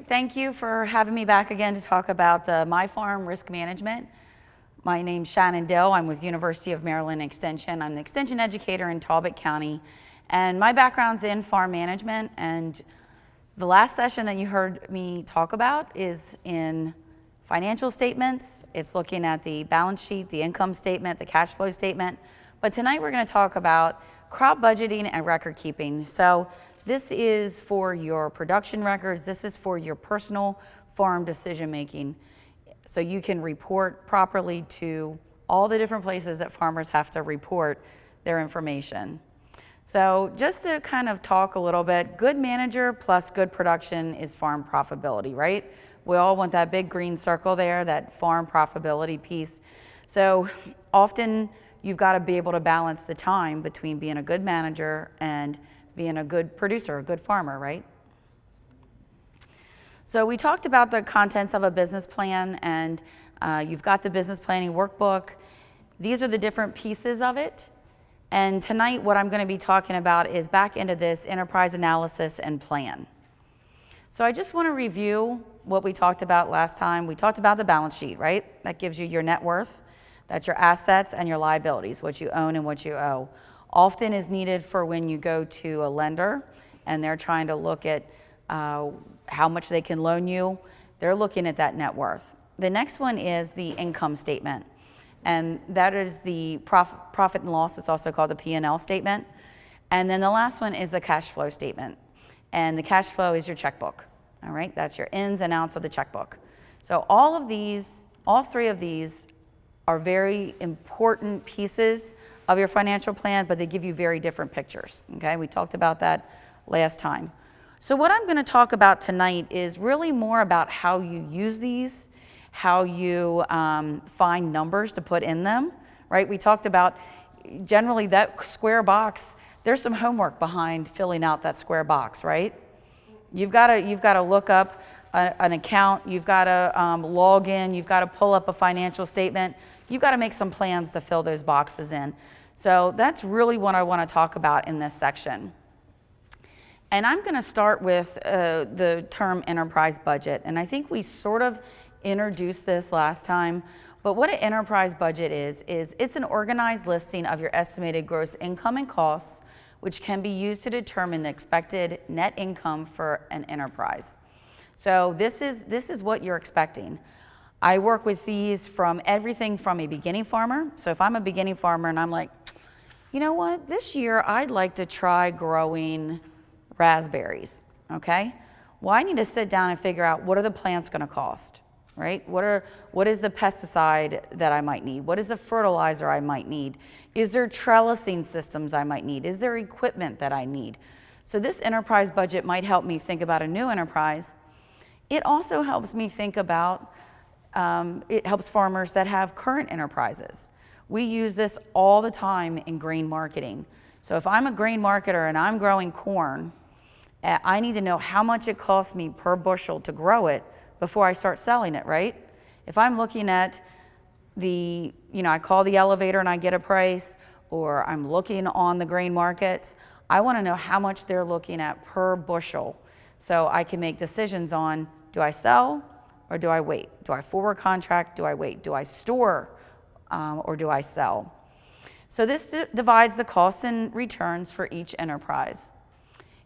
right, thank you for having me back again to talk about the MyFaRM risk management. My name's Shannon Dill. I'm with University of Maryland Extension. I'm the Extension Educator in Talbot County, and my background's in farm management, and the last session that you heard me talk about is in financial statements. It's looking at the balance sheet, the income statement, the cash flow statement, but tonight we're going to talk about crop budgeting and record keeping. So this is for your production records. This is for your personal farm decision making. So you can report properly to all the different places that farmers have to report their information. So just to kind of talk a little bit, good manager plus good production is farm profitability, right? We all want that big green circle there, that farm profitability piece. So often you've got to be able to balance the time between being a good manager and being a good producer, a good farmer, right? So we talked about the contents of a business plan, and you've got the business planning workbook. These are the different pieces of it. And tonight what I'm going to be talking about is back into this enterprise analysis and plan. So I just want to review what we talked about last time. We talked about the balance sheet, right? That gives you your net worth. That's your assets and your liabilities, what you own and what you owe. Often is needed for when you go to a lender and they're trying to look at how much they can loan you. They're looking at that net worth. The next one is the income statement, and that is the profit and loss. It's also called the P&L statement. And then the last one is the cash flow statement, and the cash flow is your checkbook. All right, that's your ins and outs of the checkbook. So all three of these are very important pieces of your financial plan, but they give you very different pictures. Okay, we talked about that last time. So what I'm going to talk about tonight is really more about how you use these, how you find numbers to put in them, right? We talked about generally that square box, there's some homework behind filling out that square box, right? You've got to look up an account, you've got to log in, you've got to pull up a financial statement, you've got to make some plans to fill those boxes in. So that's really what I want to talk about in this section. And I'm going to start with the term enterprise budget. And I think we sort of introduced this last time, but what an enterprise budget is it's an organized listing of your estimated gross income and costs, which can be used to determine the expected net income for an enterprise. So this is what you're expecting. I work with these from everything from a beginning farmer. So if I'm a beginning farmer and I'm like, you know what, this year I'd like to try growing raspberries, okay? Well, I need to sit down and figure out what are the plants going to cost, right? What is the pesticide that I might need? What is the fertilizer I might need? Is there trellising systems I might need? Is there equipment that I need? So this enterprise budget might help me think about a new enterprise. It also helps me think about, it helps farmers that have current enterprises. We use this all the time in grain marketing. So if I'm a grain marketer and I'm growing corn, I need to know how much it costs me per bushel to grow it before I start selling it, right? If I'm looking at I call the elevator and I get a price, or I'm looking on the grain markets, I want to know how much they're looking at per bushel so I can make decisions on, do I sell or do I wait? Do I forward contract? Do I wait? Do I store or do I sell? So this divides the costs and returns for each enterprise.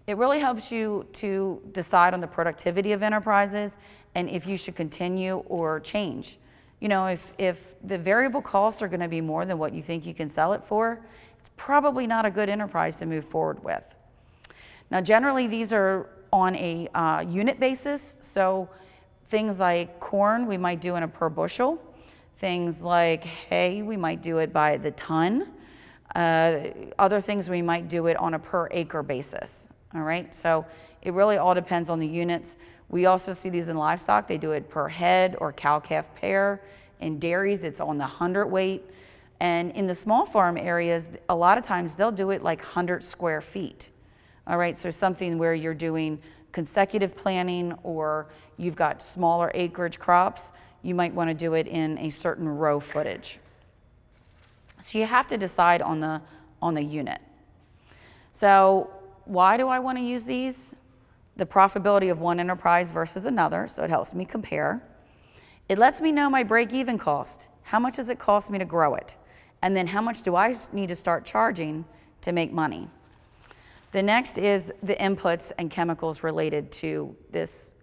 It really helps you to decide on the productivity of enterprises and if you should continue or change. You know, if the variable costs are going to be more than what you think you can sell it for, it's probably not a good enterprise to move forward with. Now, generally, these are on a unit basis. So things like corn, we might do in a per bushel. Things like hay, we might do it by the ton. Other things, we might do it on a per acre basis. All right, so it really all depends on the units. We also see these in livestock. They do it per head or cow-calf pair. In dairies, it's on the hundredweight. And in the small farm areas, a lot of times they'll do it like 100 square feet. All right, so something where you're doing consecutive planting or you've got smaller acreage crops, you might want to do it in a certain row footage. So you have to decide on the unit. So why do I want to use these? the profitability of one enterprise versus another, so it helps me compare. It lets me know my break-even cost. How much does it cost me to grow it? And then how much do I need to start charging to make money? The next is the inputs and chemicals related to this,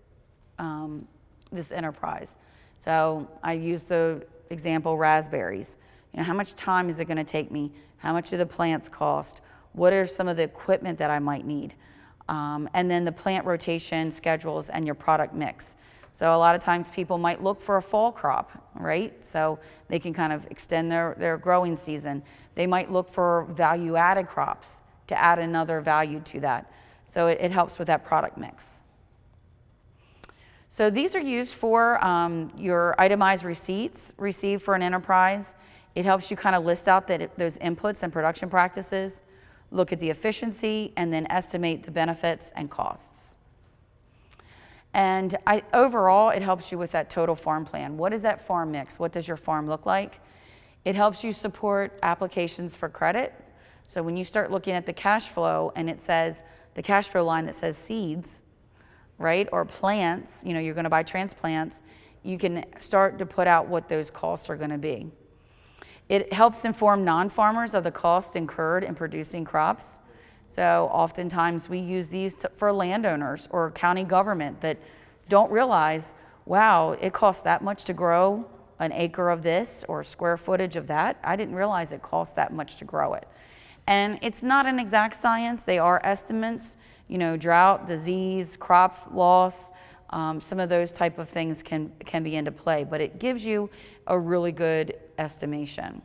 this enterprise. So I use the example raspberries. How much time is it going to take me? How much do the plants cost? What are some of the equipment that I might need? And then the plant rotation schedules and your product mix. So a lot of times people might look for a fall crop, right? So they can kind of extend their growing season. They might look for value-added crops to add another value to that. So it helps with that product mix. So these are used for your itemized receipts received for an enterprise. It helps you kind of list out those inputs and production practices, look at the efficiency, and then estimate the benefits and costs. And overall, it helps you with that total farm plan. What is that farm mix? What does your farm look like? It helps you support applications for credit. So when you start looking at the cash flow and it says, the cash flow line that says seeds, right, or plants, you're going to buy transplants, you can start to put out what those costs are going to be. It helps inform non-farmers of the cost incurred in producing crops. So oftentimes we use these for landowners or county government that don't realize, wow, it costs that much to grow an acre of this or square footage of that. I didn't realize it cost that much to grow it. And it's not an exact science. They are estimates, drought, disease, crop loss, some of those type of things can be into play, but it gives you a really good estimation.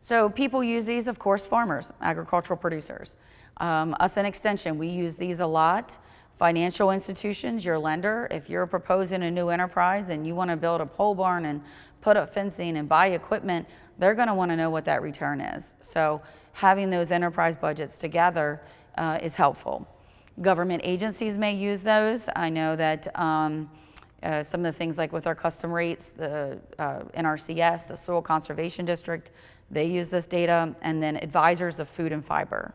So people use these, of course, farmers, agricultural producers. Us in Extension, we use these a lot. Financial institutions, your lender, if you're proposing a new enterprise and you want to build a pole barn and put up fencing and buy equipment, they're going to want to know what that return is. So having those enterprise budgets together is helpful. Government agencies may use those. I know that some of the things like with our custom rates, the NRCS, the Soil Conservation District, they use this data, and then advisors of food and fiber.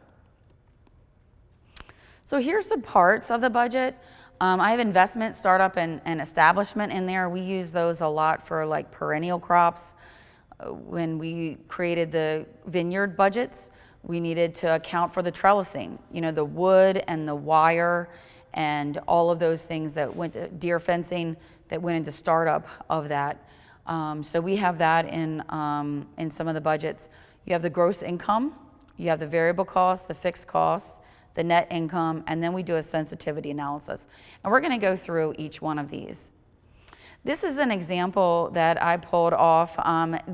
So here's the parts of the budget. I have investment, startup, and establishment in there. We use those a lot for like perennial crops. When we created the vineyard budgets, we needed to account for the trellising, the wood and the wire and all of those things that went to deer fencing that went into startup of that. So we have that in some of the budgets. You have the gross income, you have the variable costs, the fixed costs, the net income, and then we do a sensitivity analysis. And we're going to go through each one of these. This is an example that I pulled off.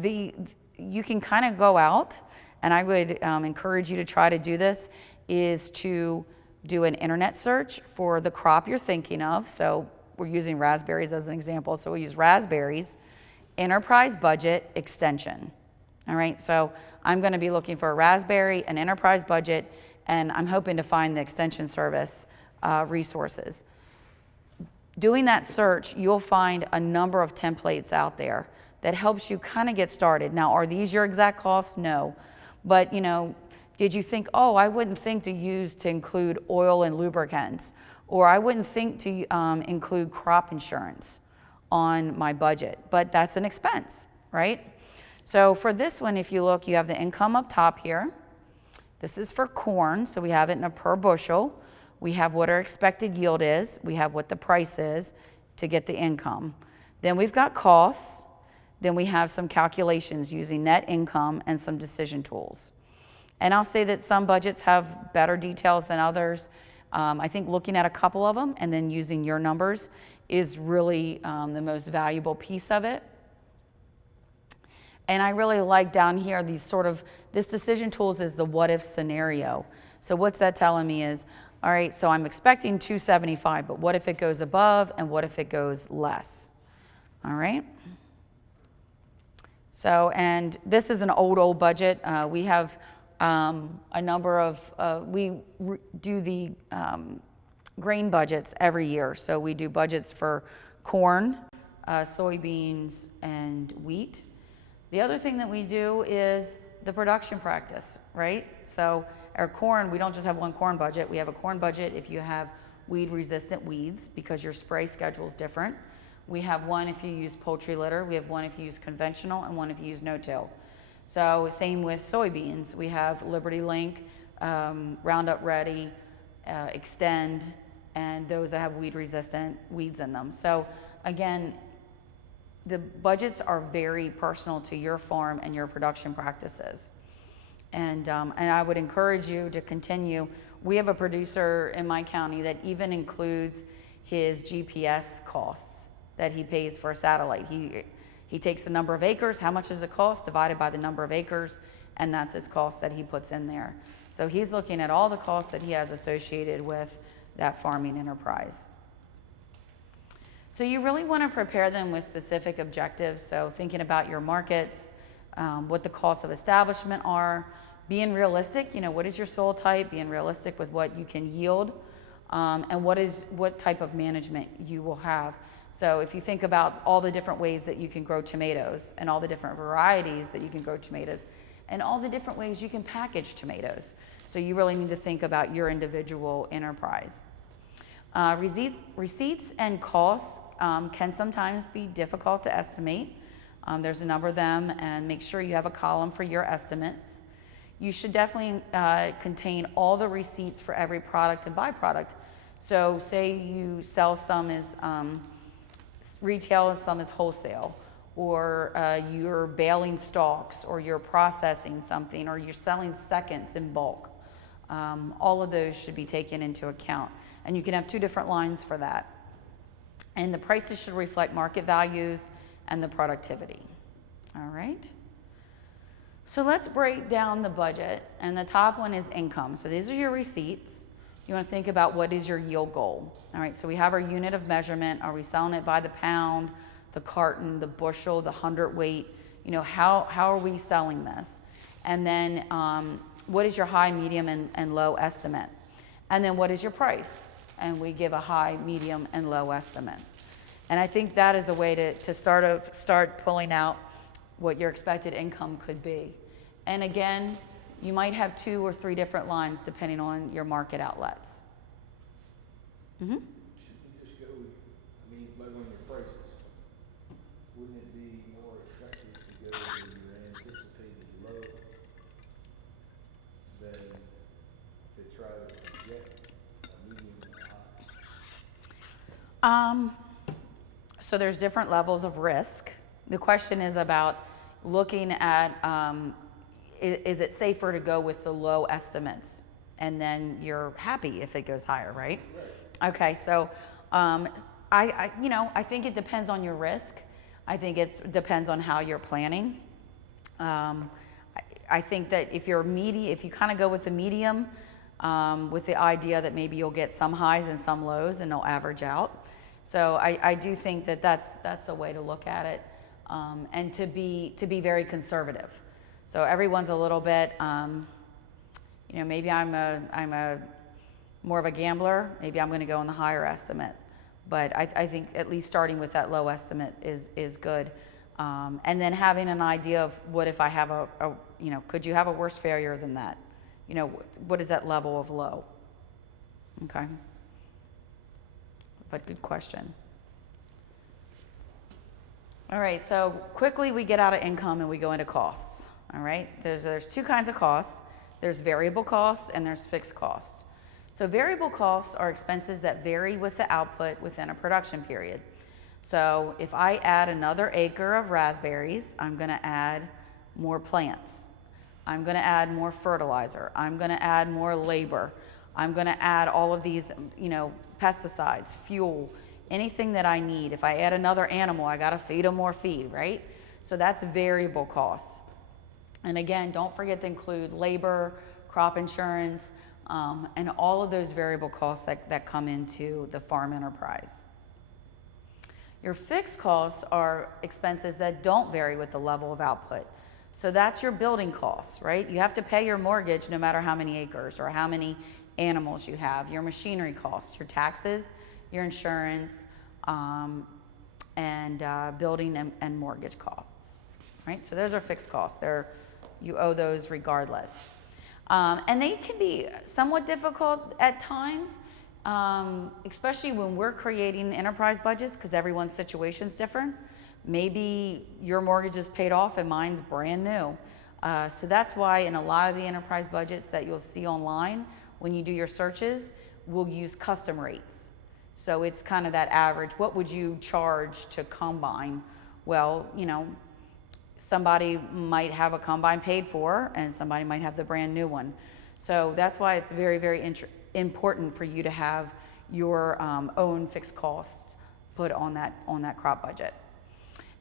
You can kind of go out, and I would encourage you to try to do this, is to do an internet search for the crop you're thinking of. So we're using raspberries as an example. So we'll use raspberries, enterprise budget, extension. All right, so I'm going to be looking for a raspberry, an enterprise budget, and I'm hoping to find the extension service resources. Doing that search, you'll find a number of templates out there that helps you kind of get started. Now, are these your exact costs? No. But, did you think, oh, I wouldn't think to include oil and lubricants, or I wouldn't think to include crop insurance on my budget, but that's an expense, right? So for this one, if you look, you have the income up top here. This is for corn, so we have it in a per bushel. We have what our expected yield is. We have what the price is to get the income. Then we've got costs. Then we have some calculations using net income and some decision tools. And I'll say that some budgets have better details than others. I think looking at a couple of them and then using your numbers is really the most valuable piece of it. And I really like down here this decision tools is the what if scenario. So what's that telling me is, all right, so I'm expecting 275, but what if it goes above and what if it goes less? All right. So, and this is an old budget. We have a number of, we do the grain budgets every year. So we do budgets for corn, soybeans, and wheat. The other thing that we do is the production practice, right? So our corn, we don't just have one corn budget. We have a corn budget if you have weed-resistant weeds because your spray schedule is different. We have one if you use poultry litter, we have one if you use conventional, and one if you use no-till. So same with soybeans. We have Liberty Link, Roundup Ready, Extend, and those that have weed-resistant weeds in them. So again, the budgets are very personal to your farm and your production practices. And I would encourage you to continue. We have a producer in my county that even includes his GPS costs that he pays for a satellite. He takes the number of acres, how much does it cost, divided by the number of acres, and that's his cost that he puts in there. So he's looking at all the costs that he has associated with that farming enterprise. So you really want to prepare them with specific objectives. So thinking about your markets, what the costs of establishment are, being realistic, what is your soil type, being realistic with what you can yield, and what type of management you will have. So if you think about all the different ways that you can grow tomatoes and all the different varieties that you can grow tomatoes and all the different ways you can package tomatoes. So you really need to think about your individual enterprise. Receipts and costs can sometimes be difficult to estimate. There's a number of them, and make sure you have a column for your estimates. You should definitely contain all the receipts for every product and byproduct. So say you sell some as retail and some as wholesale, or you're baling stalks, or you're processing something, or you're selling seconds in bulk. All of those should be taken into account. And you can have two different lines for that. And the prices should reflect market values and the productivity. All right. So let's break down the budget. And the top one is income. So these are your receipts. You want to think about what is your yield goal. All right, so we have our unit of measurement. Are we selling it by the pound, the carton, the bushel, the hundredweight? How are we selling this? And then what is your high, medium, and low estimate? And then what is your price? And we give a high, medium, and low estimate. And I think that is a way to start pulling out what your expected income could be. And again, you might have 2 or 3 different lines depending on your market outlets. Mm-hmm. Should you just go, like on your prices, wouldn't it be more effective to go with your anticipated low than to try to project a medium or high? So there's different levels of risk. The question is about looking at, is it safer to go with the low estimates? And then you're happy if it goes higher, right? Right. Okay, so I think it depends on your risk. I think it depends on how you're planning. I think that if you kind of go with the medium, with the idea that maybe you'll get some highs and some lows and they'll average out. So I do think that that's a way to look at it, and to be very conservative. So everyone's a little bit, maybe I'm a more of a gambler. Maybe I'm going to go on the higher estimate, but I think at least starting with that low estimate is good, and then having an idea of what if I have could you have a worse failure than that? What is that level of low? Okay. But good question. All right, so quickly we get out of income and we go into costs. All right, there's 2 kinds of costs. There's variable costs and there's fixed costs. So variable costs are expenses that vary with the output within a production period. So if I add another acre of raspberries, I'm going to add more plants. I'm going to add more fertilizer. I'm going to add more labor. I'm going to add all of these, pesticides, fuel, anything that I need. If I add another animal, I got to feed them more feed, right? So that's variable costs. And again, don't forget to include labor, crop insurance, and all of those variable costs that come into the farm enterprise. Your fixed costs are expenses that don't vary with the level of output. So that's your building costs, right? You have to pay your mortgage no matter how many acres or how many animals you have, your machinery costs, your taxes, your insurance, and building and mortgage costs, right? So those are fixed costs. You owe those regardless. And they can be somewhat difficult at times. Especially when we're creating enterprise budgets, because everyone's situation's different. Maybe your mortgage is paid off and mine's brand new. So that's why in a lot of the enterprise budgets that you'll see online, when you do your searches, we'll use custom rates. So it's kind of that average. What would you charge to combine? Well, you know, somebody might have a combine paid for and somebody might have the brand new one. So that's why it's very, very important for you to have your own fixed costs put on that crop budget.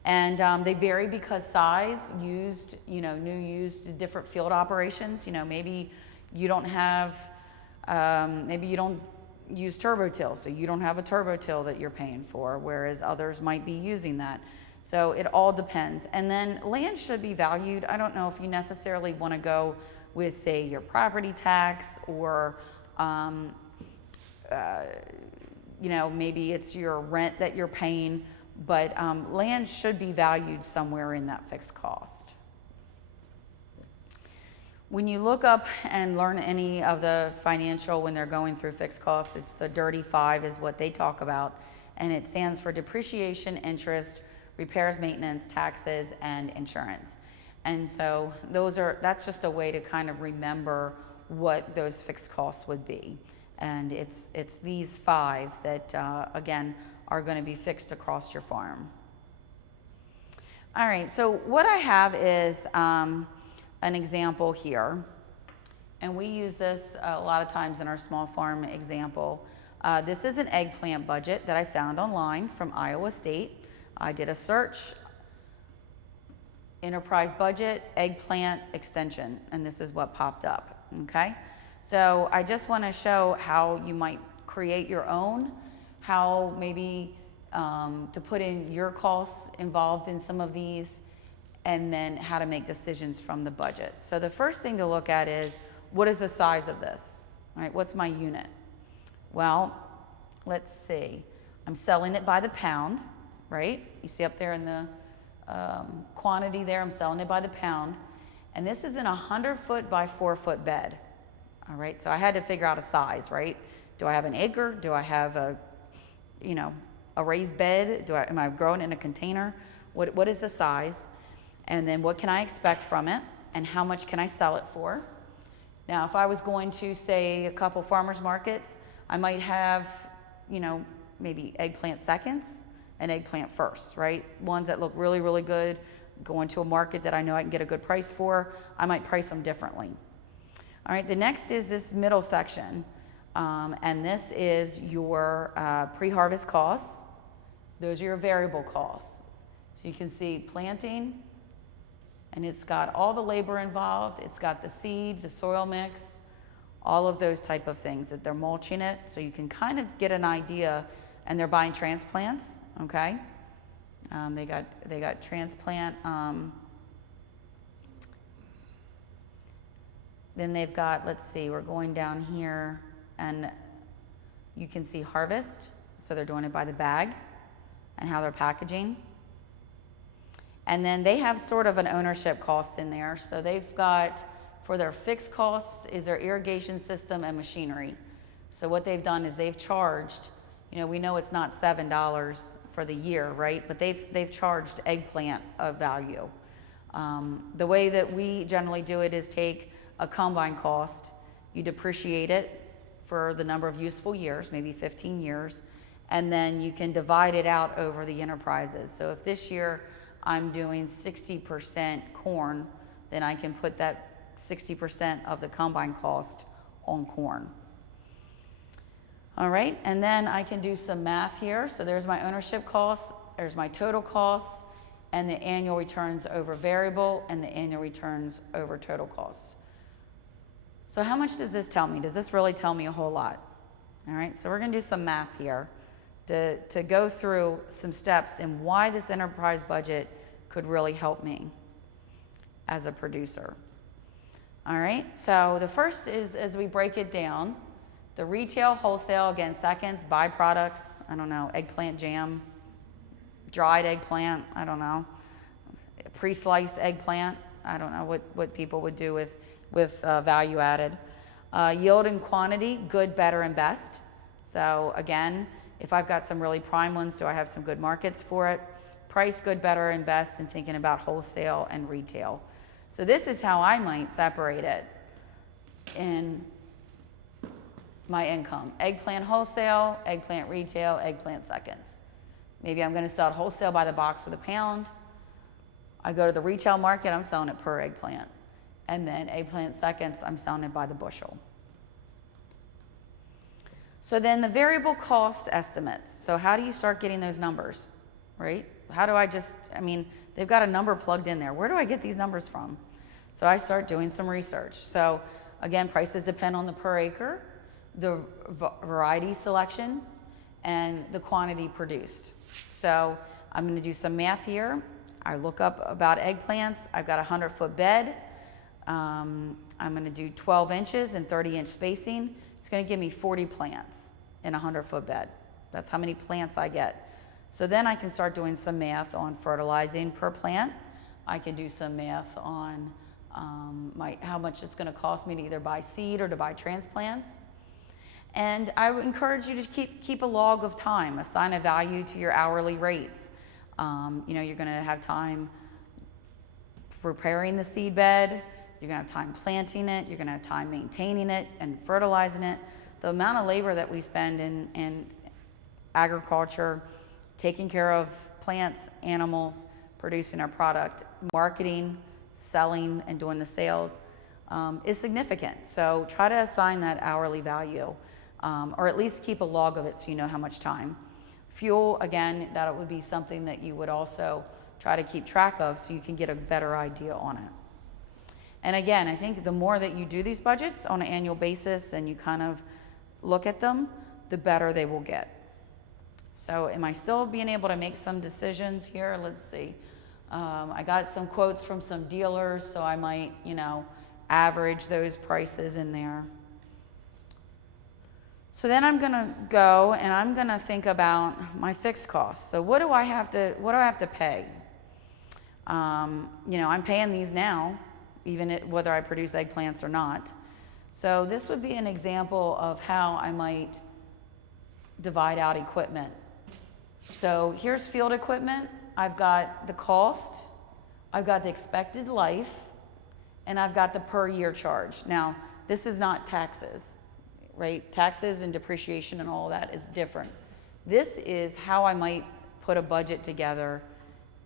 And they vary because size, used, you know, new, used, different field operations. You know, maybe you don't have, maybe you don't use turbo till, so you don't have a turbo till that you're paying for, whereas others might be using that. So it all depends. And then land should be valued. I don't know if you necessarily want to go with, say, your property tax or, you know, maybe it's your rent that you're paying, but land should be valued somewhere in that fixed cost. When you look up and learn any of the financial when they're going through fixed costs, it's the dirty five is what they talk about, and it stands for depreciation, interest, repairs, maintenance, taxes, and insurance. And so that's just a way to kind of remember what those fixed costs would be. And it's these five that, again, are going to be fixed across your farm. All right, so what I have is an example here. And we use this a lot of times in our small farm example. This is an eggplant budget that I found online from Iowa State. I did a search, enterprise budget, eggplant extension, and this is what popped up, okay? So I just want to show how you might create your own, how maybe to put in your costs involved in some of these, and then how to make decisions from the budget. So the first thing to look at is, what is the size of this? All right, what's my unit? Well, let's see. I'm selling it by the pound, right? You see up there in the quantity there, I'm selling it by the pound. And this is in a 100-foot by 4-foot bed. All right, so I had to figure out a size, right? Do I have an acre? Do I have a raised bed? Am I growing in a container? What is the size? And then what can I expect from it? And how much can I sell it for? Now, if I was going to, say, a couple farmers markets, I might have, you know, maybe eggplant seconds and eggplant firsts, right? Ones that look really, really good, going to a market that I know I can get a good price for, I might price them differently. All right, the next is this middle section, and this is your pre-harvest costs. Those are your variable costs. So you can see planting, and it's got all the labor involved. It's got the seed, the soil mix, all of those type of things that they're mulching it. So you can kind of get an idea, and they're buying transplants, okay? They got transplant. Then they've got, let's see, we're going down here, and you can see harvest. So they're doing it by the bag and how they're packaging. And then they have sort of an ownership cost in there. So they've got, for their fixed costs, is their irrigation system and machinery. So what they've done is they've charged, you know, we know it's not $7 for the year, right? But they've charged eggplant of value. The way that we generally do it is take a combine cost, you depreciate it for the number of useful years, maybe 15 years, and then you can divide it out over the enterprises. So if this year I'm doing 60% corn, then I can put that 60% of the combine cost on corn. All right, and then I can do some math here. So there's my ownership costs, there's my total costs, and the annual returns over variable, and the annual returns over total costs. So how much does this tell me? Does this really tell me a whole lot? All right, so we're gonna do some math here to go through some steps in why this enterprise budget could really help me as a producer. All right, so the first is, as we break it down, the retail, wholesale, again, seconds, byproducts, I don't know, eggplant jam, dried eggplant, I don't know, pre-sliced eggplant, I don't know what people would do with value added. Yield and quantity, good, better, and best. So again, if I've got some really prime ones, do I have some good markets for it? Price, good, better, and best, and thinking about wholesale and retail. So this is how I might separate it in my income. Eggplant wholesale, eggplant retail, eggplant seconds. Maybe I'm gonna sell it wholesale by the box or the pound. I go to the retail market, I'm selling it per eggplant. And then eggplant seconds, I'm selling it by the bushel. So then the variable cost estimates. So how do you start getting those numbers, right? How do I they've got a number plugged in there. Where do I get these numbers from? So I start doing some research. So again, prices depend on the per acre, the variety selection, and the quantity produced. So I'm gonna do some math here. I look up about eggplants. I've got a 100-foot bed. I'm gonna do 12 inches and 30-inch spacing. It's gonna give me 40 plants in a 100-foot bed. That's how many plants I get. So then I can start doing some math on fertilizing per plant. I can do some math on how much it's gonna cost me to either buy seed or to buy transplants. And I would encourage you to keep a log of time, assign a value to your hourly rates. You're gonna have time preparing the seed bed, you're gonna have time planting it, you're gonna have time maintaining it and fertilizing it. The amount of labor that we spend in agriculture, taking care of plants, animals, producing our product, marketing, selling, and doing the sales is significant. So try to assign that hourly value, or at least keep a log of it so you know how much time. Fuel, again, that would be something that you would also try to keep track of so you can get a better idea on it. And again, I think the more that you do these budgets on an annual basis and you kind of look at them, the better they will get. So am I still being able to make some decisions here? Let's see. I got some quotes from some dealers, so I might, average those prices in there. So then I'm gonna go and I'm gonna think about my fixed costs. So what do I have to pay? I'm paying these now, even whether I produce eggplants or not. So this would be an example of how I might divide out equipment. So here's field equipment. I've got the cost, I've got the expected life, and I've got the per year charge. Now, this is not taxes, right? Taxes and depreciation and all that is different. This is how I might put a budget together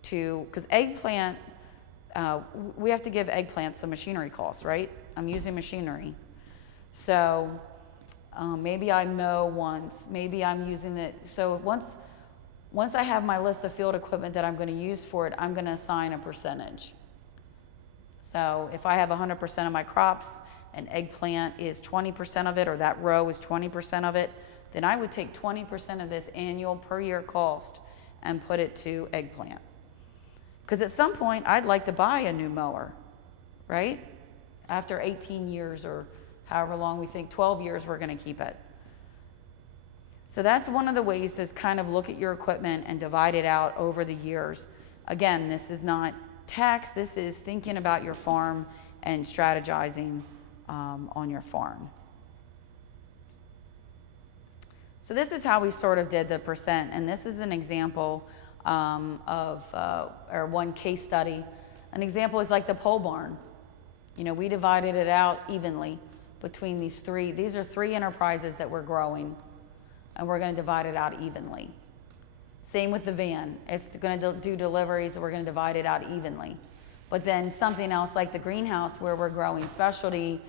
because eggplant, we have to give eggplants some machinery costs, right? I'm using machinery. So maybe I mow once, maybe I'm using it. So once I have my list of field equipment that I'm going to use for it, I'm going to assign a percentage. So if I have 100% of my crops and eggplant is 20% of it, or that row is 20% of it, then I would take 20% of this annual per year cost and put it to eggplant. Because at some point, I'd like to buy a new mower, right? After 18 years or however long we think, 12 years we're going to keep it. So that's one of the ways to kind of look at your equipment and divide it out over the years. Again, this is not tax, this is thinking about your farm and strategizing on your farm. So this is how we sort of did the percent, and this is an example or one case study. An example is like the pole barn. We divided it out evenly between these three. These are three enterprises that we're growing, and we're going to divide it out evenly. Same with the van. It's going to do deliveries, and we're going to divide it out evenly. But then something else like the greenhouse where we're growing specialty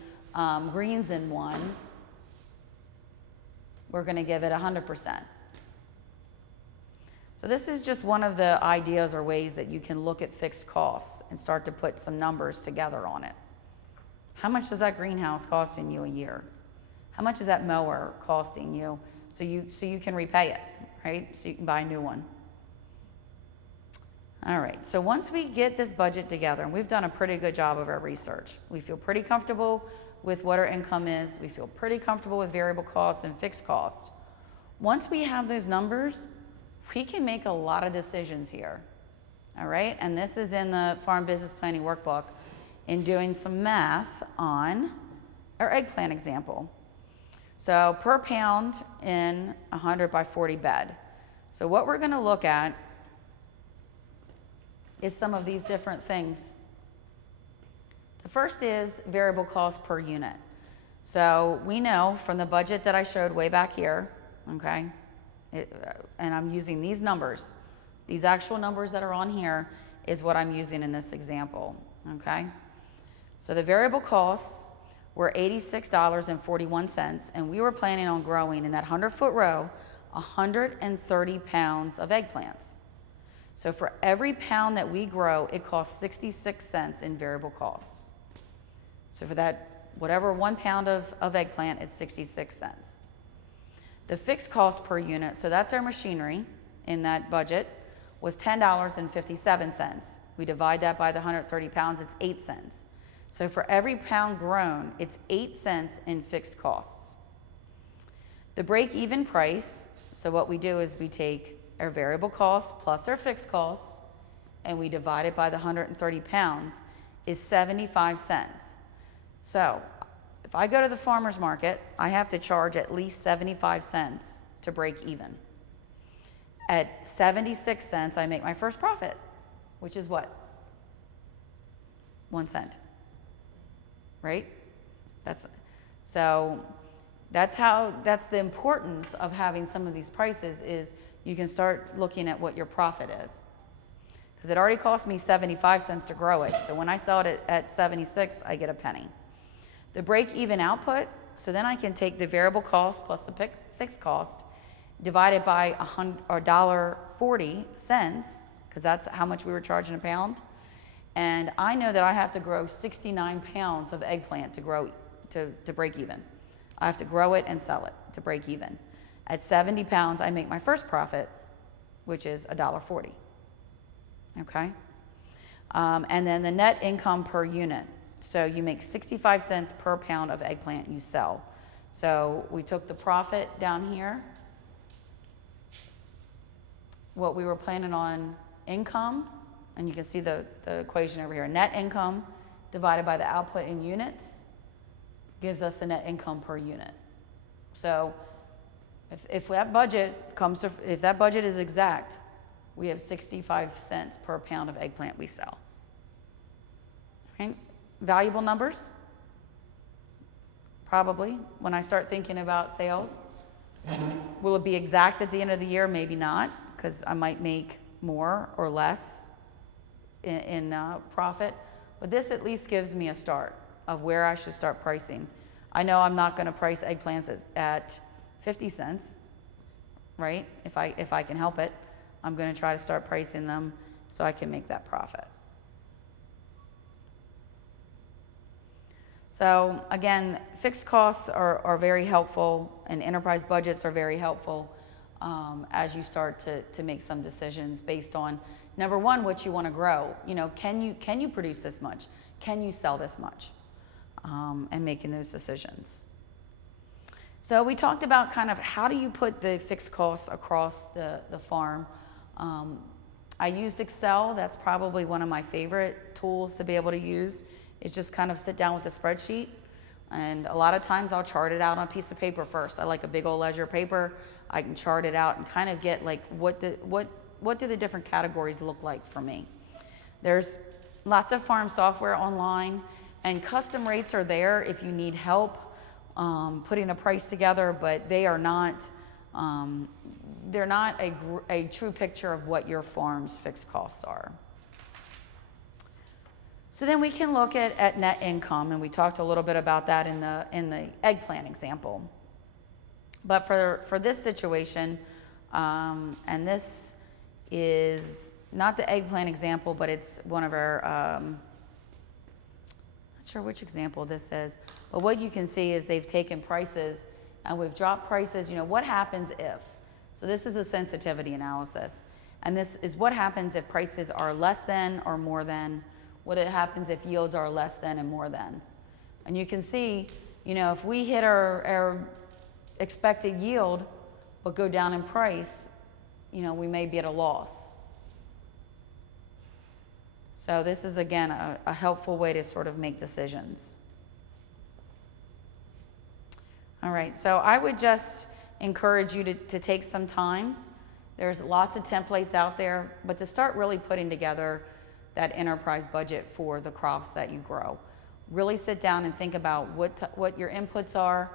greens in one, we're going to give it 100%. So this is just one of the ideas or ways that you can look at fixed costs and start to put some numbers together on it. How much does that greenhouse costing you a year? How much is that mower costing you so you can repay it, right? So you can buy a new one. All right, so once we get this budget together, and we've done a pretty good job of our research, we feel pretty comfortable with what our income is, we feel pretty comfortable with variable costs and fixed costs. Once we have those numbers, we can make a lot of decisions here, all right? And this is in the Farm Business Planning Workbook in doing some math on our eggplant example. So per pound in 100 by 40 bed. So what we're gonna look at is some of these different things. The first is variable cost per unit. So we know from the budget that I showed way back here, okay, and I'm using these numbers, these actual numbers that are on here is what I'm using in this example, okay? So the variable costs were $86.41, and we were planning on growing in that 100-foot row 130 pounds of eggplants. So for every pound that we grow, it costs 66 cents in variable costs. So for that, whatever 1 pound of eggplant, it's 66 cents. The fixed cost per unit, so that's our machinery in that budget, was $10.57. We divide that by the 130 pounds, it's 8 cents. So for every pound grown, it's 8 cents in fixed costs. The break-even price, so what we do is we take our variable costs plus our fixed costs, and we divide it by the 130 pounds, is 75 cents. So if I go to the farmer's market, I have to charge at least 75 cents to break even. At 76 cents, I make my first profit, which is what? 1 cent, right? That's the importance of having some of these prices is you can start looking at what your profit is. Because it already cost me 75 cents to grow it. So when I sell it at 76, I get a penny. The break-even output, so then I can take the variable cost plus the fixed cost, divide it by $1.40, because that's how much we were charging a pound. And I know that I have to grow 69 pounds of eggplant to break even. I have to grow it and sell it to break even. At 70 pounds, I make my first profit, which is $1.40. Okay? And then the net income per unit. So you make 65 cents per pound of eggplant you sell. So we took the profit down here, what we were planning on income, and you can see the equation over here. Net income divided by the output in units gives us the net income per unit. So if that budget if that budget is exact, we have 65 cents per pound of eggplant we sell. Right? Valuable numbers? Probably, when I start thinking about sales. Will it be exact at the end of the year? Maybe not, because I might make more or less in profit. But this at least gives me a start of where I should start pricing. I know I'm not going to price eggplants at 50 cents, right? If I can help it, I'm going to try to start pricing them so I can make that profit. So again, fixed costs are very helpful, and enterprise budgets are very helpful as you start to make some decisions based on, number one, what you want to grow. You know, can you produce this much? Can you sell this much? And making those decisions. So we talked about kind of how do you put the fixed costs across the farm. I used Excel. That's probably one of my favorite tools to be able to use. Is just kind of sit down with a spreadsheet, and a lot of times I'll chart it out on a piece of paper first. I like a big old ledger paper. I can chart it out and kind of get like what do the different categories look like for me. There's lots of farm software online, and custom rates are there if you need help putting a price together, but they are not. They're not a true picture of what your farm's fixed costs are. So then we can look at net income, and we talked a little bit about that in the eggplant example. But for this situation, and this is not the eggplant example, but it's one of our, not sure which example this is, but what you can see is they've taken prices and we've dropped prices. You know, what happens if? So this is a sensitivity analysis. And this is what happens if prices are less than or more than. What happens if yields are less than and more than. And you can see, you know, if we hit our expected yield but go down in price, you know, we may be at a loss. So this is, again, a helpful way to sort of make decisions. All right, so I would just encourage you to take some time. There's lots of templates out there, but to start really putting together that enterprise budget for the crops that you grow. Really sit down and think about what your inputs are,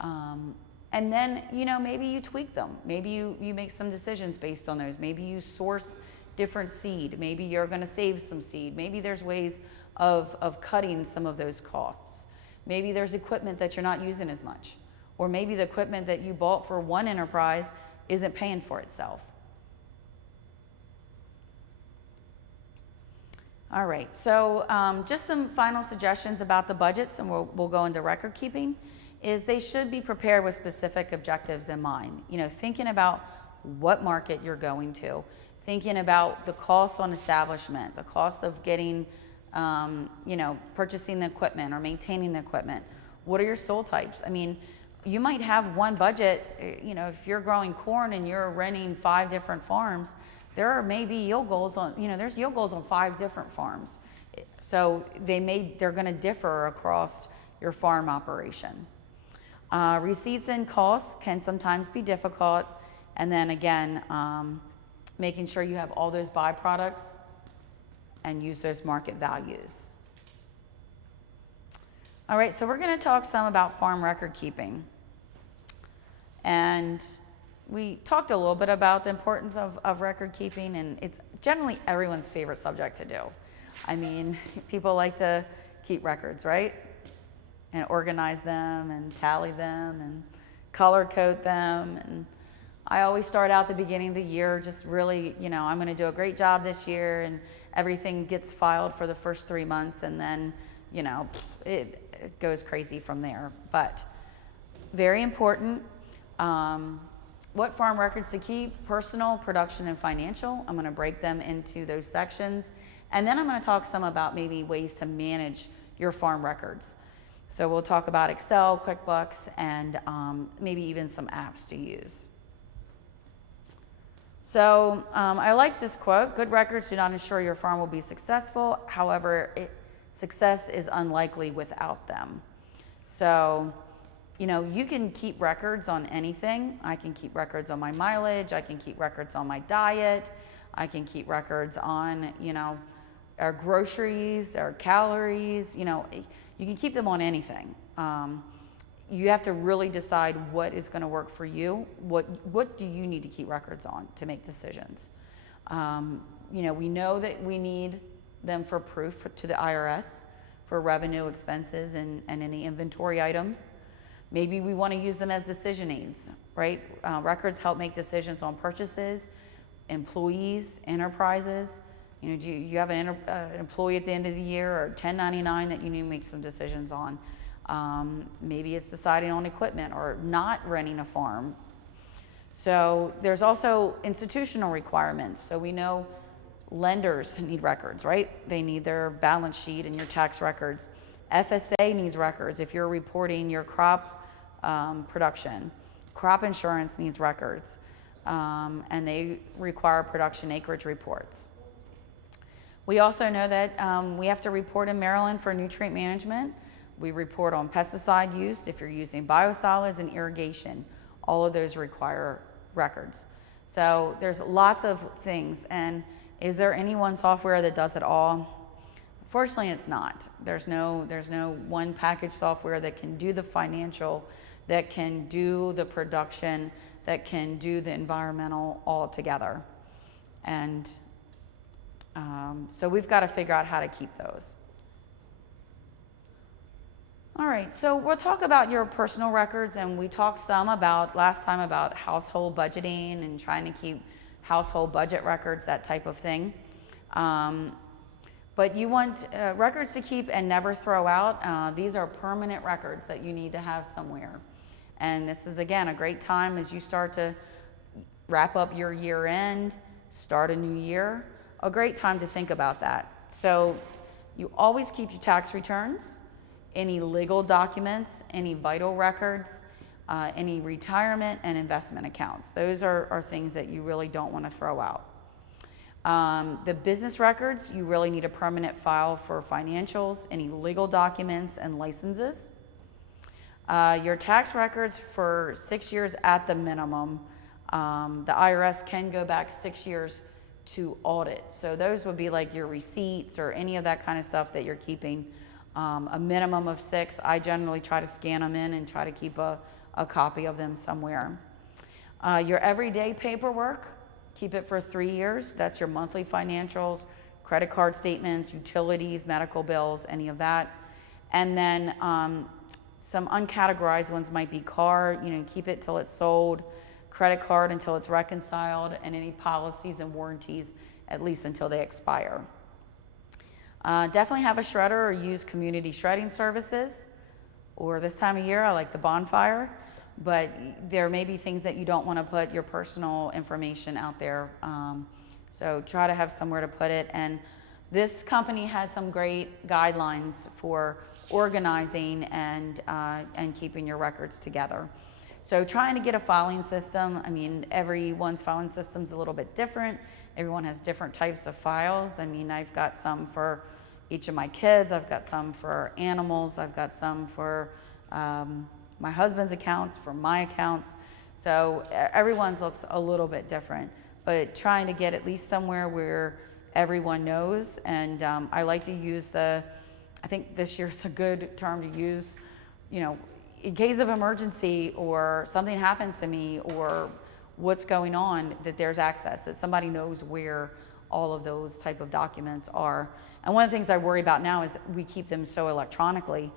and then, maybe you tweak them. Maybe you make some decisions based on those. Maybe you source different seed. Maybe you're gonna save some seed. Maybe there's ways of cutting some of those costs. Maybe there's equipment that you're not using as much. Or maybe the equipment that you bought for one enterprise isn't paying for itself. All right, so just some final suggestions about the budgets, and we'll go into record keeping, is they should be prepared with specific objectives in mind. Thinking about what market you're going to, thinking about the costs on establishment, the cost of getting, purchasing the equipment or maintaining the equipment. What are your soil types? I mean, you might have one budget, if you're growing corn and you're renting 5 different farms, there are maybe yield goals on, there's yield goals on 5 different farms. So they're gonna differ across your farm operation. Receipts and costs can sometimes be difficult. And then again, making sure you have all those byproducts and use those market values. All right, so we're gonna talk some about farm record keeping. And we talked a little bit about the importance of record keeping, and it's generally everyone's favorite subject to do. I mean, people like to keep records, right? And organize them and tally them and color code them. And I always start out the beginning of the year just really, I'm gonna do a great job this year, and everything gets filed for the first 3 months, and then, it goes crazy from there. But very important. What farm records to keep: personal, production, and financial. I'm going to break them into those sections. And then I'm going to talk some about maybe ways to manage your farm records. So we'll talk about Excel, QuickBooks, and maybe even some apps to use. So I like this quote: good records do not ensure your farm will be successful. However, success is unlikely without them. So, you can keep records on anything. I can keep records on my mileage. I can keep records on my diet. I can keep records on, our groceries, our calories. You can keep them on anything. You have to really decide what is going to work for you. What do you need to keep records on to make decisions? We know that we need them for proof to the IRS for revenue, expenses, and any inventory items. Maybe we want to use them as decision aids, right? Records help make decisions on purchases, employees, enterprises. Do you have an employee at the end of the year or 1099 that you need to make some decisions on? Maybe it's deciding on equipment or not renting a farm. So there's also institutional requirements. So we know lenders need records, right? They need their balance sheet and your tax records. FSA needs records if you're reporting your crop production. Crop insurance needs records, and they require production acreage reports. We also know that we have to report in Maryland for nutrient management. We report on pesticide use if you're using biosolids and irrigation. All of those require records. So there's lots of things. And is there any one software that does it all? Fortunately, it's not. There's no one package software that can do the financial, that can do the production, that can do the environmental all together. And so we've got to figure out how to keep those. All right, so we'll talk about your personal records, and we talked some last time about household budgeting and trying to keep household budget records, that type of thing. But you want records to keep and never throw out. These are permanent records that you need to have somewhere. And this is, again, a great time as you start to wrap up your year end, start a new year, a great time to think about that. So you always keep your tax returns, any legal documents, any vital records, any retirement and investment accounts. Those are things that you really don't want to throw out. The business records, you really need a permanent file for financials, any legal documents and licenses. Your tax records for 6 years at the minimum. The IRS can go back 6 years to audit. So those would be like your receipts or any of that kind of stuff that you're keeping. A minimum of 6. I generally try to scan them in and try to keep a copy of them somewhere. Your everyday paperwork, keep it for 3 years. That's your monthly financials, credit card statements, utilities, medical bills, any of that. And then some uncategorized ones might be car, keep it till it's sold, credit card until it's reconciled, and any policies and warranties at least until they expire. Definitely have a shredder or use community shredding services, or this time of year I like the bonfire, but there may be things that you don't want to put your personal information out there. So try to have somewhere to put it. And this company has some great guidelines for organizing and keeping your records together. So trying to get a filing system, I mean, everyone's filing system's a little bit different. Everyone has different types of files. I mean, I've got some for each of my kids. I've got some for animals. I've got some for my husband's accounts, for my accounts. So everyone's looks a little bit different, but trying to get at least somewhere where everyone knows. And I like to use I think this year's a good term to use, in case of emergency or something happens to me or what's going on, that there's access, that somebody knows where all of those type of documents are. And one of the things I worry about now is we keep them so electronically,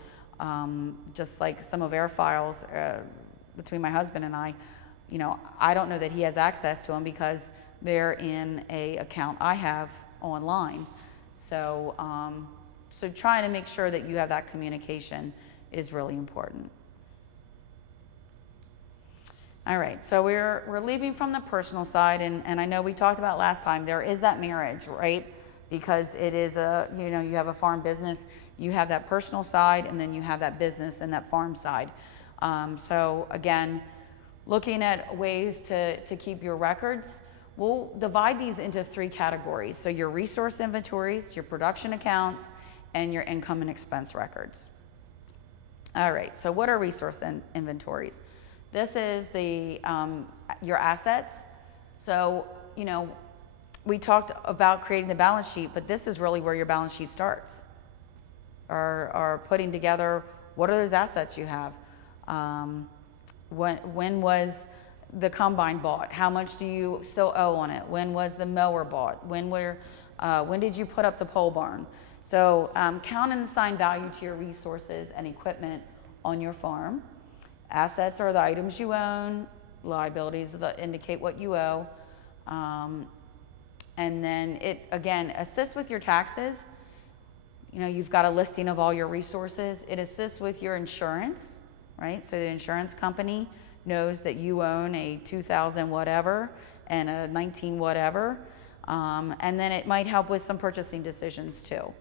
just like some of our files between my husband and I don't know that he has access to them because they're in a account I have online. So, so trying to make sure that you have that communication is really important. All right, so we're leaving from the personal side, and I know we talked about last time, there is that marriage, right? Because it is you have a farm business, you have that personal side, and then you have that business and that farm side. So again, looking at ways to keep your records, we'll divide these into 3 categories. So your resource inventories, your production accounts, and your income and expense records. All right, so what are resource inventories? This is your assets. So, we talked about creating the balance sheet, but this is really where your balance sheet starts. Are putting together what are those assets you have? When was the combine bought? How much do you still owe on it? When was the mower bought? When did you put up the pole barn? So count and assign value to your resources and equipment on your farm. Assets are the items you own. Liabilities that indicate what you owe. And then it, again, assists with your taxes. You've got a listing of all your resources. It assists with your insurance, right? So the insurance company knows that you own a 2000 whatever and a 19 whatever. And then it might help with some purchasing decisions too.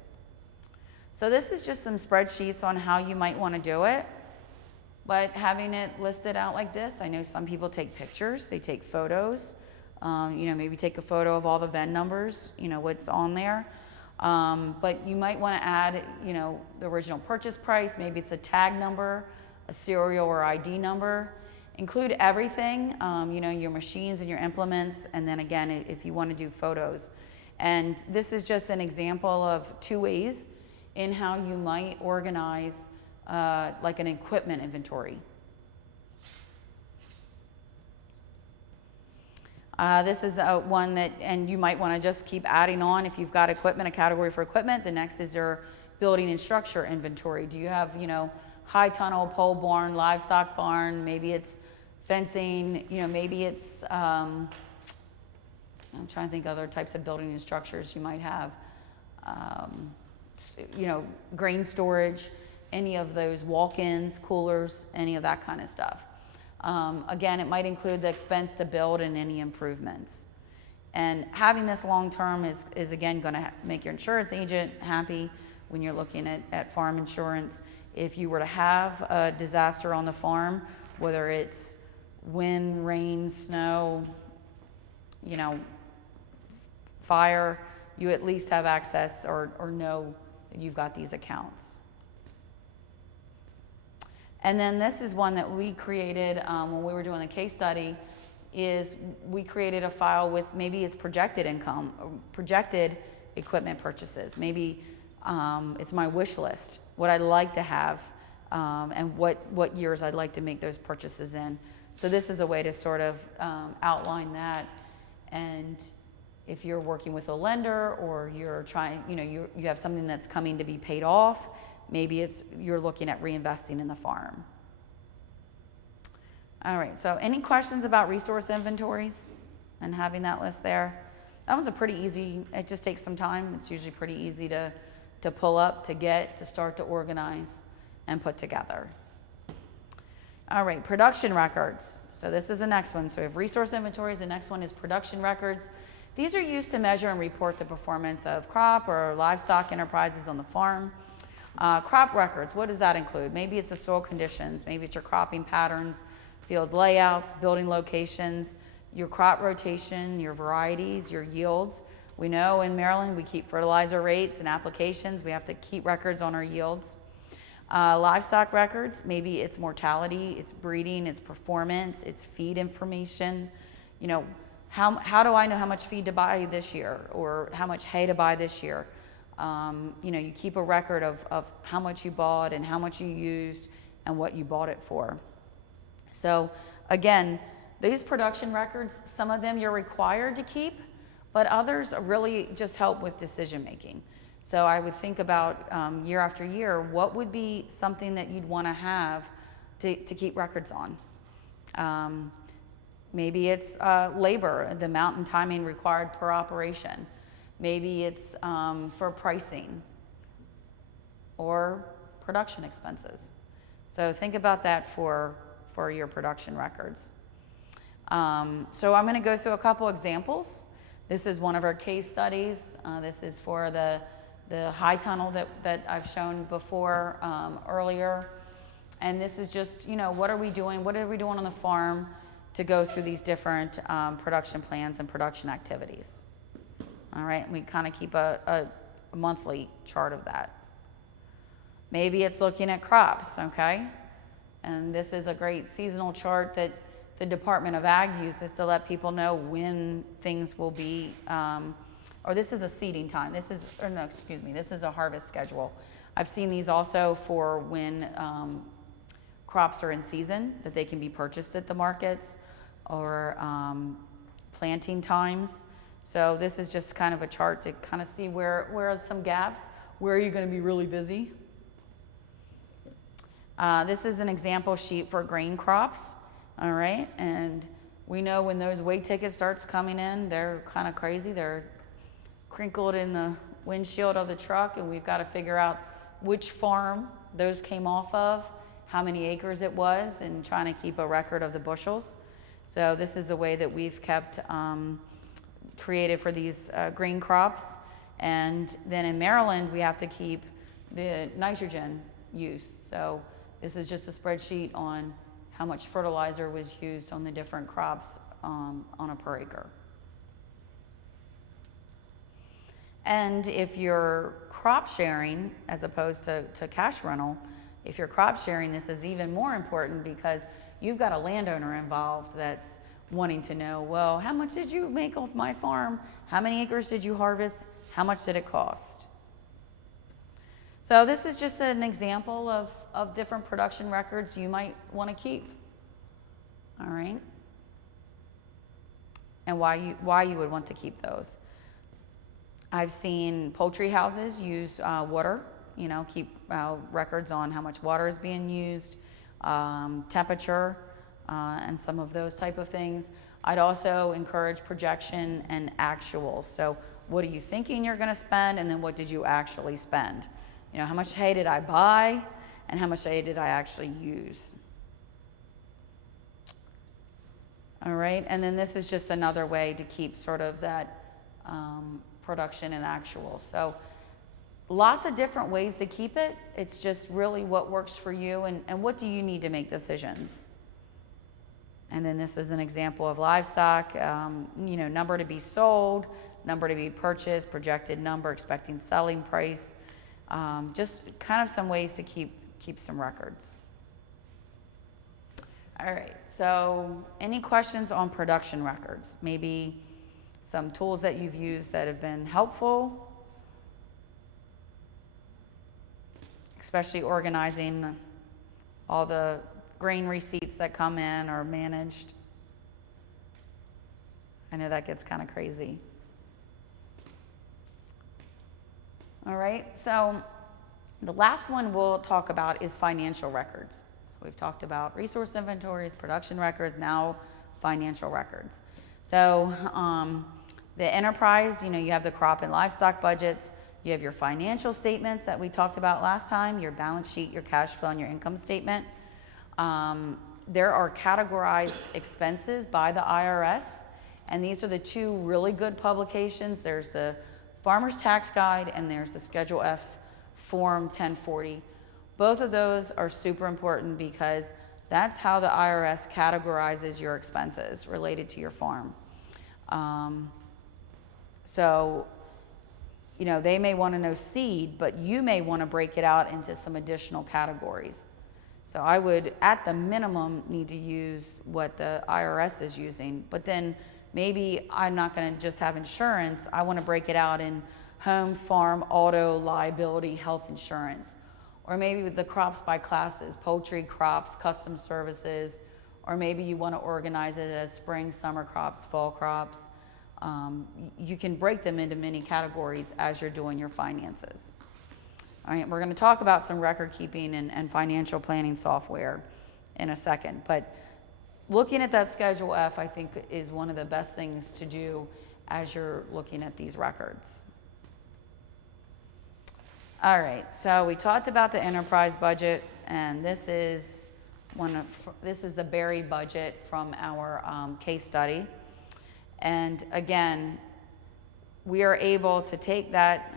So this is just some spreadsheets on how you might want to do it. But having it listed out like this, I know some people take pictures, they take photos, maybe take a photo of all the VIN numbers, what's on there. But you might want to add, the original purchase price, maybe it's a tag number, a serial or ID number. Include everything, your machines and your implements, and then again, if you want to do photos. And this is just an example of 2 ways in how you might organize like an equipment inventory. This is one that, and you might want to just keep adding on if you've got equipment, a category for equipment. The next is your building and structure inventory. Do you have, high tunnel, pole barn, livestock barn? Maybe it's fencing, maybe it's, I'm trying to think other types of building and structures you might have. Grain storage, any of those walk-ins, coolers, any of that kind of stuff. Again, it might include the expense to build and any improvements. And having this long-term is again going to make your insurance agent happy when you're looking at farm insurance. If you were to have a disaster on the farm, whether it's wind, rain, snow, fire, you at least have access or know that you've got these accounts. And then this is one that we created when we were doing the case study, is we created a file with maybe it's projected income, projected equipment purchases. Maybe it's my wish list, what I'd like to have, and what years I'd like to make those purchases in. So this is a way to sort of outline that. And if you're working with a lender, or you're trying, you have something that's coming to be paid off, maybe you're looking at reinvesting in the farm. All right, so any questions about resource inventories and having that list there? That one's a pretty easy, it just takes some time. It's usually pretty easy to pull up, to start to organize and put together. All right, production records. So this is the next one. So we have resource inventories. The next one is production records. These are used to measure and report the performance of crop or livestock enterprises on the farm. Crop records, what does that include? Maybe it's the soil conditions, maybe it's your cropping patterns, field layouts, building locations, your crop rotation, your varieties, your yields. We know in Maryland we keep fertilizer rates and applications. We have to keep records on our yields. Livestock records, maybe it's mortality, it's breeding, it's performance, it's feed information. How do I know how much feed to buy this year, or how much hay to buy this year? You keep a record of how much you bought and how much you used and what you bought it for. So again, these production records, some of them you're required to keep, but others really just help with decision making. So I would think about year after year, what would be something that you'd want to have to keep records on? Maybe it's labor, the amount and timing required per operation. Maybe it's for pricing or production expenses. So think about that for your production records. So I'm going to go through a couple examples. This is one of our case studies. This is for the high tunnel that I've shown before earlier. And this is just, what are we doing? What are we doing on the farm to go through these different production plans and production activities? All right, and we kind of keep a monthly chart of that. Maybe it's looking at crops, okay? And this is a great seasonal chart that the Department of Ag uses to let people know when things will be, or this is a seeding time. This is a harvest schedule. I've seen these also for when crops are in season, that they can be purchased at the markets, or planting times. So this is just kind of a chart to kind of see where are some gaps, where are you going to be really busy. This is an example sheet for grain crops, all right? And we know when those weight tickets starts coming in, they're kind of crazy. They're crinkled in the windshield of the truck, and we've got to figure out which farm those came off of, how many acres it was, and trying to keep a record of the bushels. So this is a way that we've kept created for these grain crops. And then in Maryland, we have to keep the nitrogen use. So this is just a spreadsheet on how much fertilizer was used on the different crops on a per acre. And if you're crop sharing as opposed to cash rental, if you're crop sharing, this is even more important because you've got a landowner involved that's wanting to know, well, how much did you make off my farm? How many acres did you harvest? How much did it cost? So this is just an example of different production records you might want to keep. All right? And why you would want to keep those. I've seen poultry houses use water, keep records on how much water is being used, temperature, and some of those type of things. I'd also encourage projection and actual. So what are you thinking you're going to spend, and then what did you actually spend? How much hay did I buy, and how much hay did I actually use? All right, and then this is just another way to keep sort of that production and actual. So lots of different ways to keep it. It's just really what works for you, and what do you need to make decisions. And then this is an example of livestock, number to be sold, number to be purchased, projected number, expecting selling price, just kind of some ways to keep some records. All right, so any questions on production records? Maybe some tools that you've used that have been helpful, especially organizing all the grain receipts that come in or managed. I know that gets kind of crazy. All right, so the last one we'll talk about is financial records. So we've talked about resource inventories, production records, now financial records. So the enterprise, you have the crop and livestock budgets, you have your financial statements that we talked about last time, your balance sheet, your cash flow, and your income statement. There are categorized expenses by the IRS, and these are the two really good publications. There's the Farmer's Tax Guide and there's the Schedule F Form 1040. Both of those are super important because that's how the IRS categorizes your expenses related to your farm. So, they may want to know seed, but you may want to break it out into some additional categories. So I would, at the minimum, need to use what the IRS is using, but then maybe I'm not going to just have insurance. I want to break it out in home, farm, auto, liability, health insurance. Or maybe with the crops by classes, poultry, crops, custom services, or maybe you want to organize it as spring, summer crops, fall crops. You can break them into many categories as you're doing your finances. All right, we're going to talk about some record keeping and financial planning software in a second, but looking at that Schedule F, I think, is one of the best things to do as you're looking at these records. All right, so we talked about the enterprise budget, and this is the Berry budget from our case study. And again, we are able to take that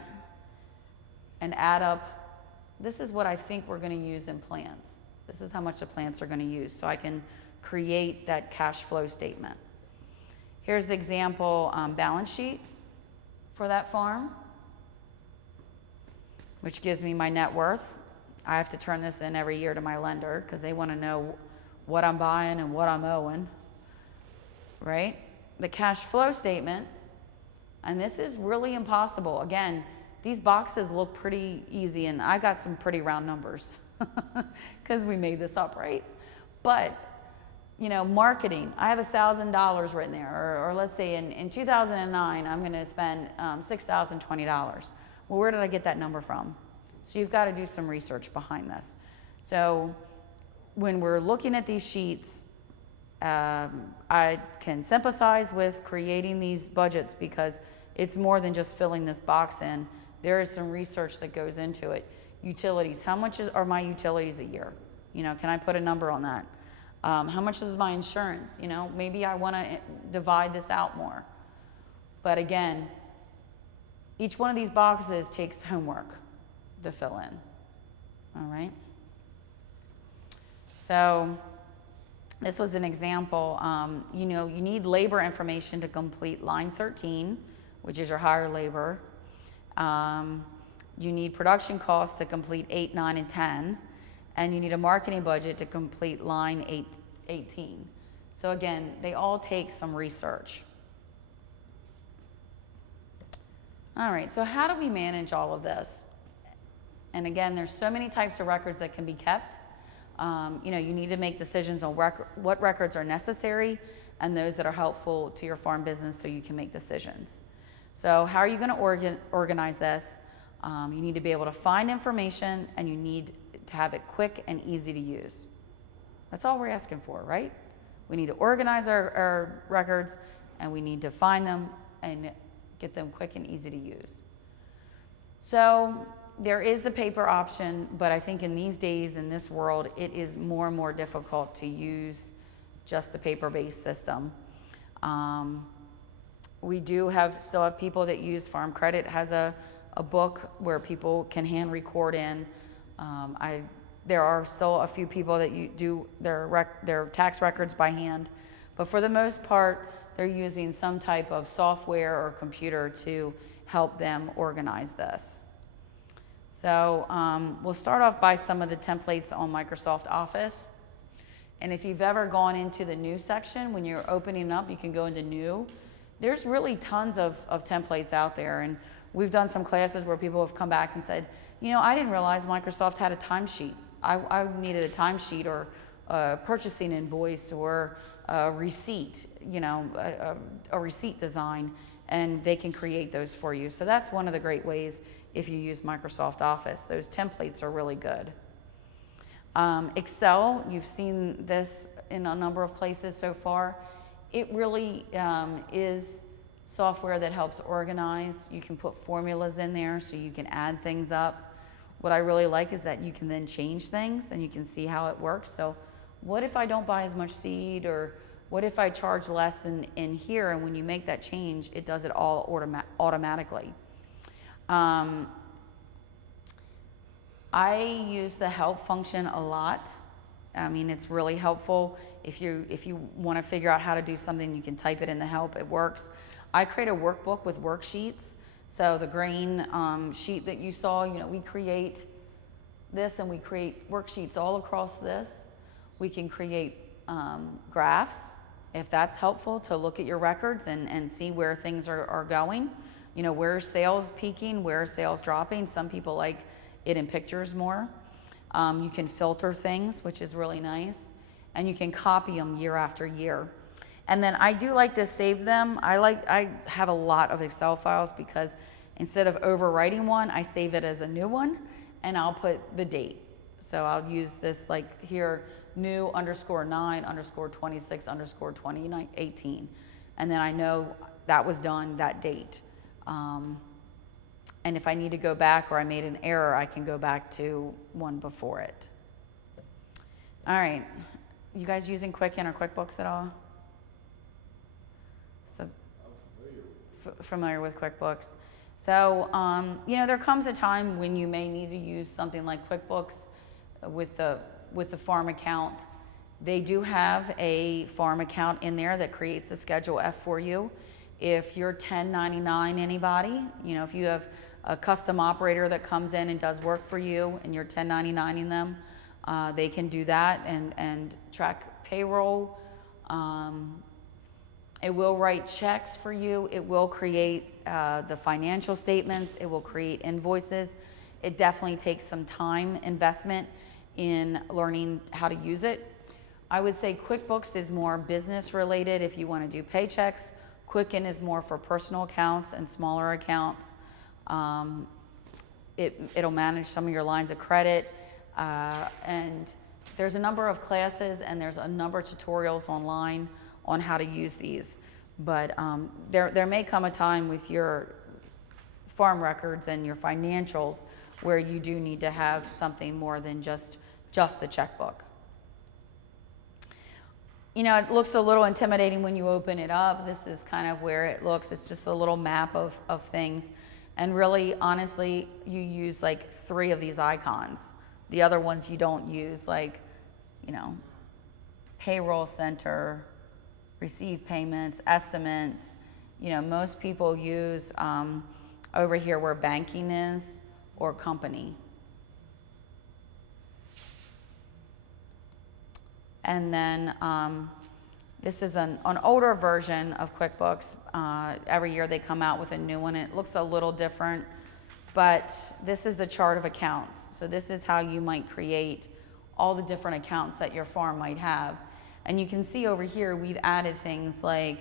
and add up. This is what I think we're going to use in plants. This is how much the plants are going to use, so I can create that cash flow statement. Here's the example balance sheet for that farm, which gives me my net worth. I have to turn this in every year to my lender because they want to know what I'm buying and what I'm owing, right? The cash flow statement, and this is really impossible. Again, these boxes look pretty easy, and I got some pretty round numbers because we made this up, right? But marketing, I have $1,000 written there, or let's say in 2009, I'm going to spend $6,020. Well, where did I get that number from? So you've got to do some research behind this. So when we're looking at these sheets, I can sympathize with creating these budgets because it's more than just filling this box in. There is some research that goes into it. Utilities, how much are my utilities a year? Can I put a number on that? How much is my insurance? Maybe I want to divide this out more. But again, each one of these boxes takes homework to fill in. All right? So this was an example. You need labor information to complete line 13, which is your higher labor. You need production costs to complete 8, 9, and 10. And you need a marketing budget to complete line 18. So again, they all take some research. All right, so how do we manage all of this? And again, there's so many types of records that can be kept. You need to make decisions on what records are necessary and those that are helpful to your farm business so you can make decisions. So how are you going to organize this? You need to be able to find information, and you need to have it quick and easy to use. That's all we're asking for, right? We need to organize our records, and we need to find them and get them quick and easy to use. So there is the paper option, but I think in these days, in this world, it is more and more difficult to use just the paper-based system. We do still have people that use Farm Credit has a book where people can hand record in. There are still a few people that do their tax records by hand, but for the most part, they're using some type of software or computer to help them organize this. So we'll start off by some of the templates on Microsoft Office. And if you've ever gone into the new section, when you're opening up, you can go into new. There's really tons of templates out there. And we've done some classes where people have come back and said, you know, I didn't realize Microsoft had a timesheet. I needed a timesheet or a purchasing invoice or a receipt, you know, a receipt design, and they can create those for you. So that's one of the great ways if you use Microsoft Office. Those templates are really good. Excel, you've seen this in a number of places so far. It really is software that helps organize. You can put formulas in there so you can add things up. What I really like is that you can then change things and you can see how it works. So what if I don't buy as much seed, or what if I charge less in here, and when you make that change, it does it all automatically. I use the help function a lot. I mean, it's really helpful. If you want to figure out how to do something, you can type it in the help, it works. I create a workbook with worksheets. So the grain sheet that you saw, you know, we create this and we create worksheets all across this. We can create graphs, if that's helpful, to look at your records and see where things are going. You know, where sales peaking, where sales dropping. Some people like it in pictures more. You can filter things, which is really nice. And you can copy them year after year. And then I do like to save them. I have a lot of Excel files because instead of overwriting one, I save it as a new one and I'll put the date. So I'll use this like here, new _9_26_2018. And then I know that was done that date. And if I need to go back or I made an error, I can go back to one before it. All right, you guys using Quicken or QuickBooks at all? So familiar with QuickBooks. So, you know, there comes a time when you may need to use something like QuickBooks with the farm account. They do have a farm account in there that creates the Schedule F for you. If you're 1099 anybody, you know, if you have a custom operator that comes in and does work for you and you're 1099ing them, they can do that and track payroll. It will write checks for you. It will create the financial statements. It will create invoices. It definitely takes some time investment in learning how to use it. I would say QuickBooks is more business related if you want to do paychecks. Quicken is more for personal accounts and smaller accounts. It'll manage some of your lines of credit. And there's a number of classes and there's a number of tutorials online on how to use these. But there may come a time with your farm records and your financials where you do need to have something more than just the checkbook. You know, it looks a little intimidating when you open it up. This is kind of where it looks. It's just a little map of things. And really, honestly, you use like 3 of these icons. The other ones you don't use, like, you know, payroll center, receive payments, estimates. You know, most people use over here where banking is or company. And then this is an older version of QuickBooks. Every year they come out with a new one. It looks a little different, but this is the chart of accounts. So this is how you might create all the different accounts that your farm might have. And you can see over here we've added things like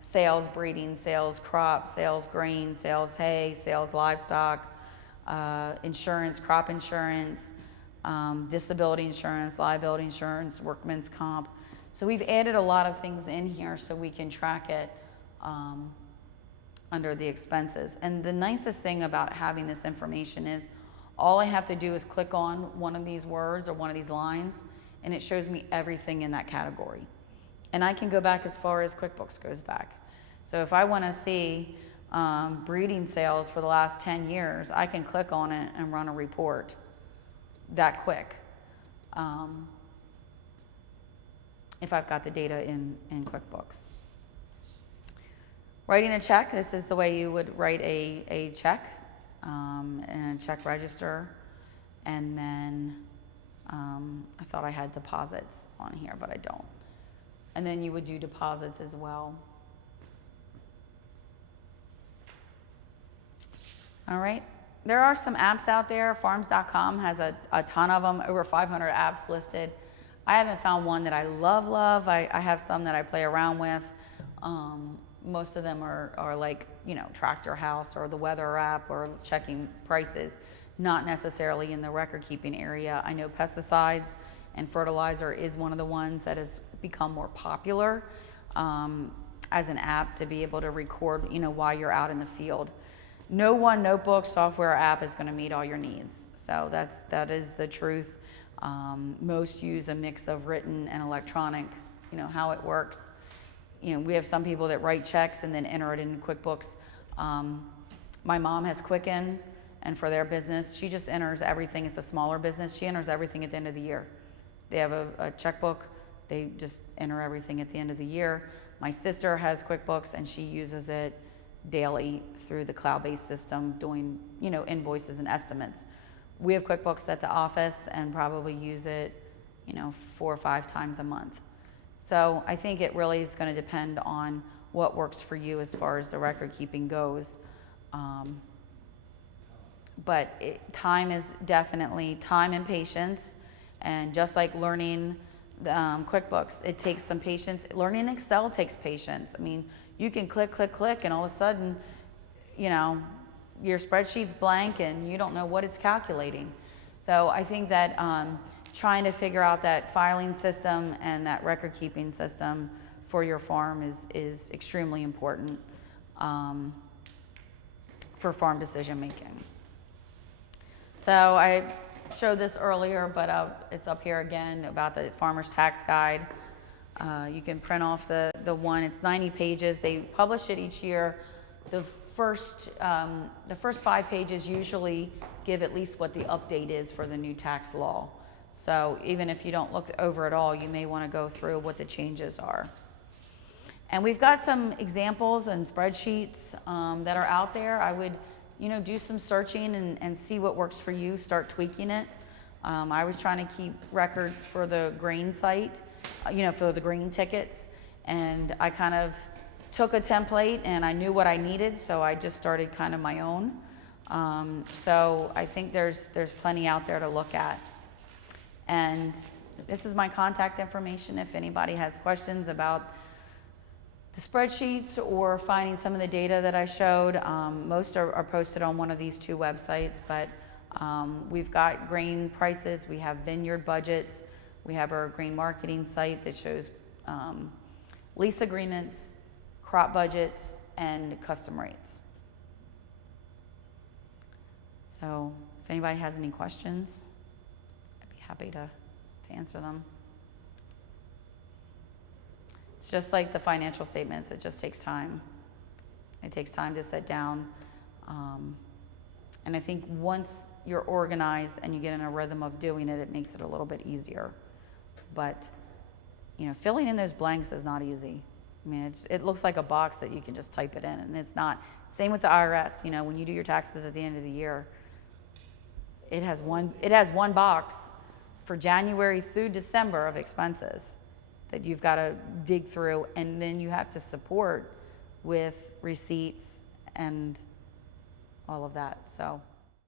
sales breeding, sales crop, sales grain, sales hay, sales livestock, insurance, crop insurance, disability insurance, liability insurance, workman's comp. So we've added a lot of things in here so we can track it under the expenses. And the nicest thing about having this information is all I have to do is click on one of these words or one of these lines and it shows me everything in that category. And I can go back as far as QuickBooks goes back. So if I want to see breeding sales for the last 10 years, I can click on it and run a report that quick if I've got the data in QuickBooks. Writing a check, this is the way you would write a check and a check register. And then I thought I had deposits on here, but I don't. And then you would do deposits as well. All right. There are some apps out there. Farms.com has a ton of them, over 500 apps listed. I haven't found one that I love. I have some that I play around with. Most of them are like, Tractor House or the weather app or checking prices, not necessarily in the record keeping area. I know pesticides and fertilizer is one of the ones that has become more popular as an app to be able to record, while you're out in the field. No one notebook software app is going to meet all your needs. So that is the truth. Most use a mix of written and electronic, how it works. We have some people that write checks and then enter it in QuickBooks. My mom has Quicken, and for their business, she just enters everything. It's a smaller business. She enters everything at the end of the year. They have a checkbook. They just enter everything at the end of the year. My sister has QuickBooks, and she uses it daily through the cloud-based system doing, invoices and estimates. We have QuickBooks at the office and probably use it, 4 or 5 times a month. So I think it really is going to depend on what works for you as far as the record keeping goes. But time is definitely time and patience. And just like learning QuickBooks, it takes some patience. Learning Excel takes patience. I mean, you can click, and all of a sudden, your spreadsheet's blank and you don't know what it's calculating. So I think that trying to figure out that filing system and that record keeping system for your farm is extremely important for farm decision making. So I showed this earlier, but it's up here again about the Farmer's Tax Guide. You can print off the one. It's 90 pages. They publish it each year. The first 5 pages usually give at least what the update is for the new tax law. So even if you don't look over it all, you may want to go through what the changes are. And we've got some examples and spreadsheets that are out there. I would, do some searching and see what works for you. Start tweaking it. I was trying to keep records for the grain site, for the grain tickets, and I kind of took a template and I knew what I needed, so I just started kind of my own. So I think there's plenty out there to look at. And this is my contact information if anybody has questions about the spreadsheets or finding some of the data that I showed. Most are posted on one of these 2 websites, but we've got grain prices, we have vineyard budgets, we have our grain marketing site that shows lease agreements, crop budgets, and custom rates. So if anybody has any questions, I'd be happy to answer them. It's just like the financial statements, it just takes time. It takes time to sit down. And I think once you're organized and you get in a rhythm of doing it, it makes it a little bit easier. But, filling in those blanks is not easy. I mean, it looks like a box that you can just type it in, and it's not. Same with the IRS. When you do your taxes at the end of the year, it has one box for January through December of expenses that you've got to dig through, and then you have to support with receipts and all of that. So